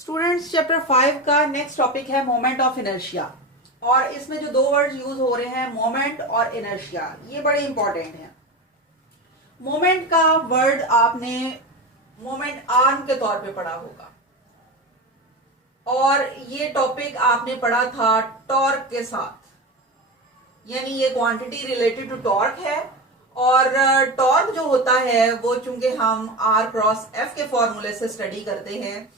Students chapter 5 का next topic है moment of inertia. और इसमें जो दो वर्ड्स यूज हो रहे हैं मोमेंट और इनर्शिया, ये बड़े इंपॉर्टेंट हैं। मोमेंट का वर्ड आपने मोमेंट आर्म के तौर पे पढ़ा होगा और ये टॉपिक आपने पढ़ा था टॉर्क के साथ, यानी ये क्वांटिटी रिलेटेड टू टॉर्क है। और टॉर्क जो होता है वो चूंकि हम आर क्रॉस एफ के फॉर्मूले से स्टडी करते हैं,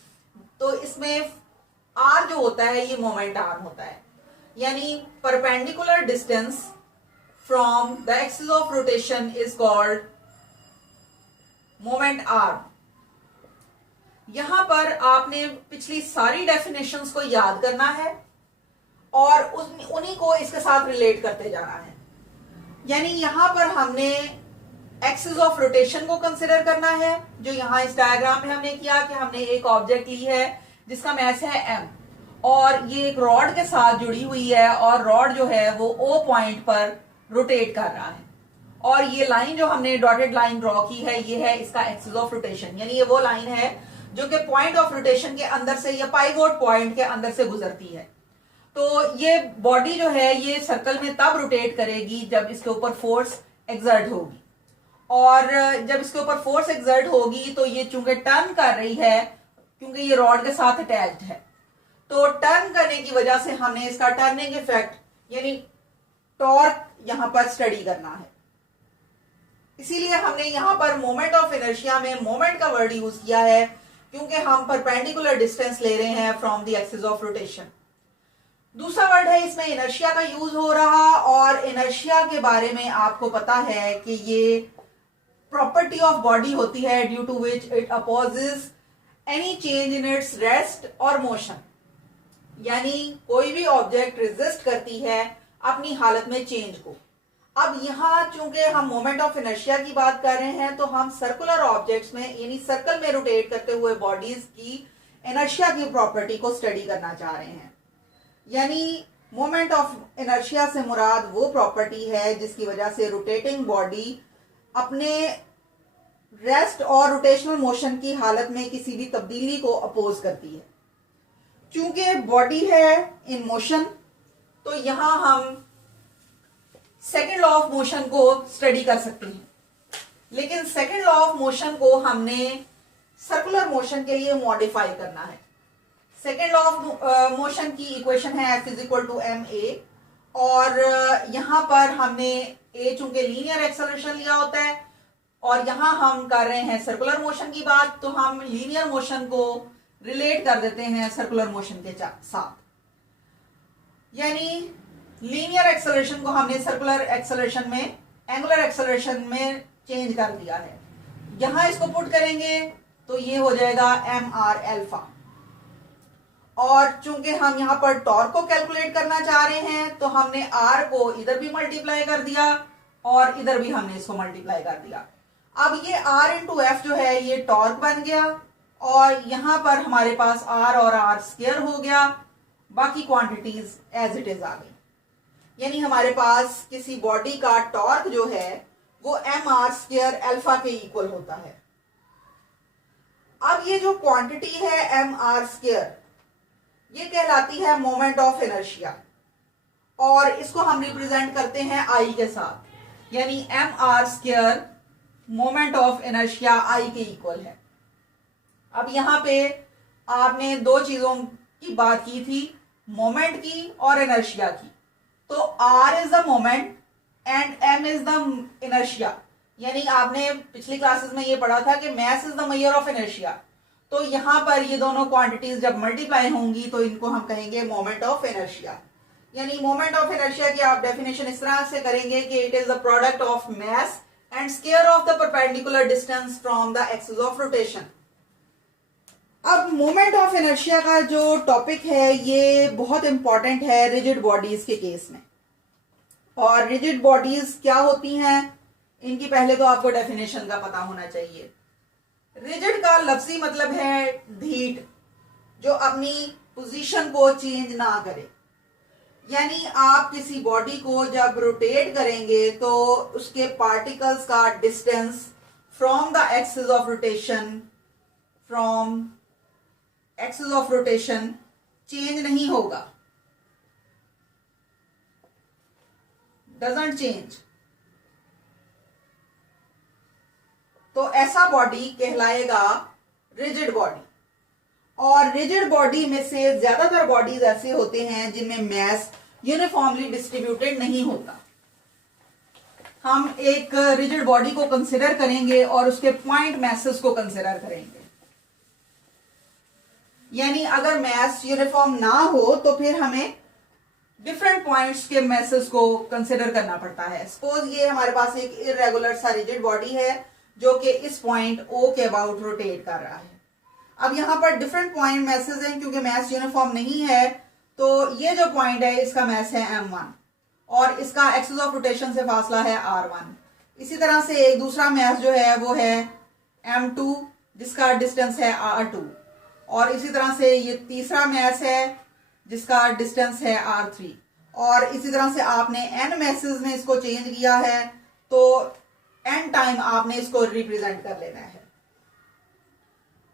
तो इसमें आर जो होता है ये मोमेंट आर्म होता है, यानी perpendicular distance from the axis of rotation is called moment arm. यहां पर आपने पिछली सारी डेफिनेशंस को याद करना है और उन्हीं को इसके साथ रिलेट करते जाना है। यानी यहां पर हमने एक्सिस ऑफ रोटेशन को कंसिडर करना है, जो यहां इस डायग्राम में हमने किया कि हमने एक ऑब्जेक्ट ली है जिसका मैस है m और ये एक रॉड के साथ जुड़ी हुई है और रॉड जो है वो O पॉइंट पर रोटेट कर रहा है और ये लाइन जो हमने डॉटेड लाइन ड्रॉ की है ये है इसका एक्सिस ऑफ रोटेशन, यानी ये वो लाइन है जो कि पॉइंट ऑफ रोटेशन के अंदर से या पाइवोट पॉइंट के अंदर से गुजरती है। तो ये बॉडी जो है ये सर्कल में तब रोटेट करेगी जब इसके ऊपर फोर्स एक्सर्ट होगी, और जब इसके ऊपर फोर्स एक्सर्ट होगी तो ये चूंकि टर्न कर रही है क्योंकि ये रॉड के साथ अटैच्ड है, तो टर्न करने की वजह से हमने इसका टर्निंग इफेक्ट यानी टॉर्क यहां पर स्टडी करना है। इसीलिए हमने यहां पर मोमेंट ऑफ इनर्शिया में मोमेंट का वर्ड यूज किया है, क्योंकि हम परपेंडिकुलर डिस्टेंस ले रहे हैं from the axis of rotation. दूसरा वर्ड है इसमें इनर्शिया का यूज हो रहा, और इनर्शिया के बारे में आपको पता है कि ये प्रॉपर्टी ऑफ बॉडी होती है due to which it opposes any change in its rest और मोशन, यानी कोई भी ऑब्जेक्ट रेजिस्ट करती है अपनी हालत में चेंज को। अब यहां चूंकि हम मोमेंट ऑफ इनर्शिया की बात कर रहे हैं तो हम सर्कुलर ऑब्जेक्ट्स में यानी सर्कल में रोटेट करते हुए बॉडीज की इनर्शिया की प्रॉपर्टी को स्टडी करना चाह रहे हैं। यानी मोमेंट ऑफ इनर्शिया से मुराद वो प्रॉपर्टी है जिसकी वजह से रोटेटिंग बॉडी अपने रेस्ट और रोटेशनल मोशन की हालत में किसी भी तब्दीली को अपोज करती है। चूंकि बॉडी है इन मोशन, तो यहां हम सेकेंड लॉ ऑफ मोशन को स्टडी कर सकते हैं, लेकिन सेकेंड लॉ ऑफ मोशन को हमने सर्कुलर मोशन के लिए मॉडिफाई करना है। सेकेंड लॉ ऑफ मोशन की इक्वेशन है F = ma, और यहां पर हमने a चूंकि लीनियर एक्सेलरेशन लिया होता है और यहां हम कर रहे हैं सर्कुलर मोशन की बात, तो हम लीनियर मोशन को रिलेट कर देते हैं सर्कुलर मोशन के साथ। यानी लीनियर एक्सेलरेशन को हमने सर्कुलर एक्सेलरेशन में एंगुलर एक्सेलरेशन में चेंज कर दिया है। यहां इसको पुट करेंगे तो ये हो जाएगा mr अल्फा, और चूंकि हम यहां पर टॉर्क को कैलकुलेट करना चाह रहे हैं तो हमने r को इधर भी मल्टीप्लाई कर दिया और इधर भी हमने इसको मल्टीप्लाई कर दिया। अब ये r इंटू एफ जो है ये टॉर्क बन गया और यहां पर हमारे पास r और r स्क्वायर हो गया, बाकी क्वांटिटीज एज इट इज आ गई। यानी हमारे पास किसी बॉडी का टॉर्क जो है वो mr² अल्फा के इक्वल होता है। अब ये जो क्वांटिटी है mr² ये कहलाती है मोमेंट ऑफ इनर्शिया, और इसको हम रिप्रेजेंट करते हैं I के साथ, यानी mr² moment of inertia I के इक्वल है। अब यहां पे आपने दो चीजों की बात की थी, मोमेंट की और इनर्शिया की। तो R is the moment and M is the inertia, यानी आपने पिछली क्लासेस में ये पढ़ा था कि mass is the measure of inertia. तो यहां पर ये दोनों क्वांटिटीज जब मल्टीप्लाई होंगी तो इनको हम कहेंगे मोमेंट ऑफ इनर्शिया। यानी मोमेंट ऑफ इनर्शिया की आप डेफिनेशन इस तरह से करेंगे कि it is the product of mass and square of the perpendicular distance from the axis of rotation. अब मोमेंट ऑफ इनर्शिया का जो टॉपिक है ये बहुत इंपॉर्टेंट है रिजिड बॉडीज के केस में। और रिजिड बॉडीज क्या होती हैं इनकी पहले तो आपको डेफिनेशन का पता होना चाहिए। रिजिड का लफ्जी मतलब है ढीठ, जो अपनी पोजीशन को चेंज ना करे। यानी आप किसी बॉडी को जब रोटेट करेंगे तो उसके पार्टिकल्स का distance from the axis of rotation from axis of rotation change नहीं होगा, डजंट चेंज, तो ऐसा बॉडी कहलाएगा रिजिड बॉडी। और रिजिड बॉडी में से ज्यादातर बॉडीज ऐसे होते हैं जिनमें मैस यूनिफॉर्मली डिस्ट्रीब्यूटेड नहीं होता। हम एक रिजिड बॉडी को कंसिडर करेंगे और उसके पॉइंट मैसेस को कंसिडर करेंगे। यानी अगर मैस यूनिफॉर्म ना हो तो फिर हमें डिफरेंट पॉइंट्स के मैसेस को कंसिडर करना पड़ता है। सपोज ये हमारे पास एक इरेगुलर सा रिजिड बॉडी है जो कि इस पॉइंट ओ के अबाउट रोटेट कर रहा है। अब यहां पर डिफरेंट पॉइंट मैसेज हैं, क्योंकि मैस यूनिफॉर्म नहीं है तो ये जो पॉइंट है इसका मैस है m1 और इसका एक्सिस ऑफ रोटेशन से फासला है r1। इसी तरह से एक दूसरा मैस जो है वो है m2 जिसका डिस्टेंस है r2, और इसी तरह से ये तीसरा मैस है जिसका डिस्टेंस है r3। और इसी तरह से आपने n मैसेज में इसको चेंज किया है तो n टाइम आपने इसको रिप्रेजेंट कर लेना है।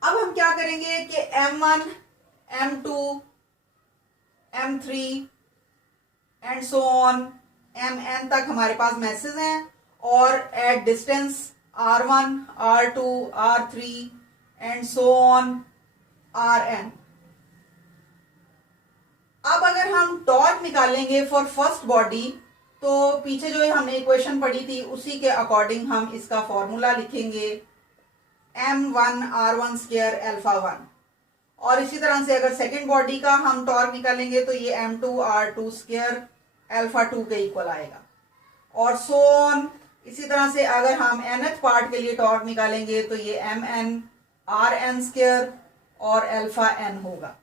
अब हम क्या करेंगे कि m1, m2, m3 and so on mn तक हमारे पास मैसेज हैं और at distance r1, r2, r3 and so on rn। अब अगर हम टॉर्क निकालेंगे फॉर फर्स्ट बॉडी तो पीछे जो हमने इक्वेशन पढ़ी थी उसी के अकॉर्डिंग हम इसका फॉर्मूला लिखेंगे m1 r1 स्क्वायर अल्फा 1। और इसी तरह से अगर सेकेंड बॉडी का हम टॉर्क निकालेंगे तो ये m2 r2 स्क्वायर अल्फा 2 के इक्वल आएगा, और सो ऑन। इसी तरह से अगर हम nth पार्ट के लिए टॉर्क निकालेंगे तो ये mn rn स्क्वायर और अल्फा n होगा।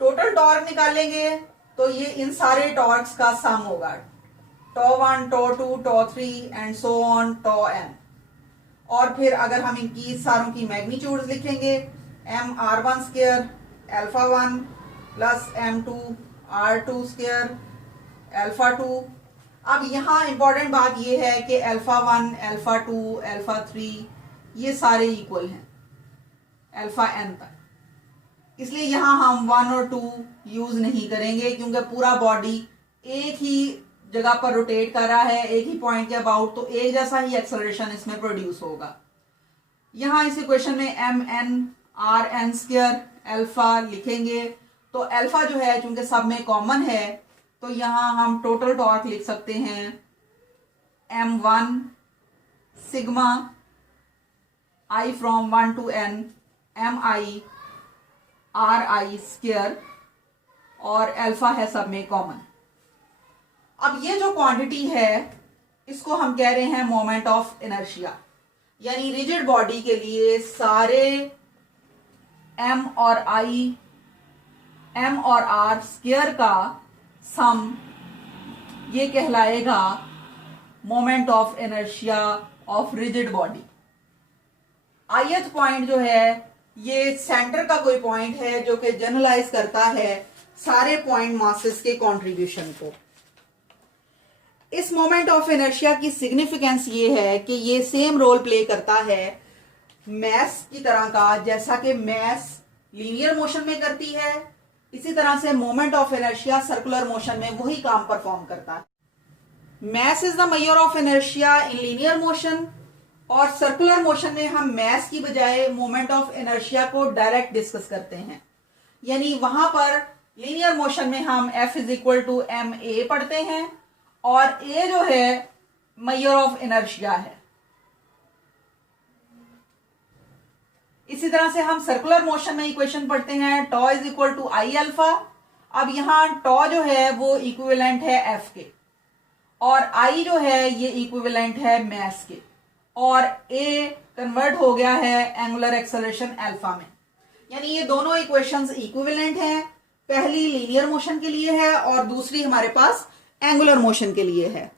टोटल टॉर्क निकालेंगे तो ये इन सारे टॉर्क्स का सम होगा, τ1, τ2, τ3 एंड सो ऑन τn। और फिर अगर हम इनकी सारों की मैग्नीट्यूड्स लिखेंगे m r1 square alpha 1 plus m2 r2 square alpha 2। अब यहाँ इंपॉर्टेंट बात यह है कि अल्फा 1, अल्फा 2, अल्फा 3 ये सारे इक्वल हैं अल्फा n तक, इसलिए यहां हम 1 और 2 यूज नहीं करेंगे क्योंकि पूरा बॉडी एक ही जगह पर रोटेट कर रहा है, एक ही पॉइंट के अबाउट, तो एक जैसा ही एक्सेलरेशन इसमें प्रोड्यूस होगा। यहां इस इक्वेशन में mn rn स्क्वायर अल्फा लिखेंगे तो अल्फा जो है चूंकि सब में कॉमन है तो यहां हम टोटल टॉर्क लिख सकते हैं m1 sigma i from 1 to n mi ri square, और अल्फा है सब में कॉमन। अब ये जो क्वांटिटी है इसको हम कह रहे हैं मोमेंट ऑफ इनर्शिया, यानी रिजिड बॉडी के लिए सारे m और r स्क्वायर का सम ये कहलाएगा moment of inertia of rigid body. ith point जो है ये सेंटर का कोई पॉइंट है जो कि जनरलाइज करता है सारे पॉइंट मासेस के कंट्रीब्यूशन को। इस मोमेंट ऑफ इनर्शिया की सिग्निफिकेंस ये है कि ये सेम रोल प्ले करता है मैस की तरह का, जैसा कि मैस लीनियर मोशन में करती है, इसी तरह से moment of inertia circular motion में वही काम परफॉर्म करता है। Mass is the measure of inertia in linear motion, और सर्कुलर मोशन में हम मैस की बजाय मोमेंट ऑफ इनर्शिया को डायरेक्ट डिस्कस करते हैं। यानी वहां पर लीनियर मोशन में हम F is equal to M A पढ़ते हैं और A जो है मेजर ऑफ इनर्शिया है। इसी तरह से हम सर्कुलर मोशन में इक्वेशन पढ़ते हैं τ is equal to I alpha. अब यहां τ जो है वो इक्विवेलेंट है F के, और I जो है ये इक्विवेलेंट है मैस के, और A कन्वर्ट हो गया है एंगुलर एक्सेलरेशन अल्फा में। यानी ये दोनों इक्वेशंस इक्विवेलेंट हैं। पहली लीनियर मोशन के लिए है और दूसरी हमारे पास एंगुलर मोशन के लिए है।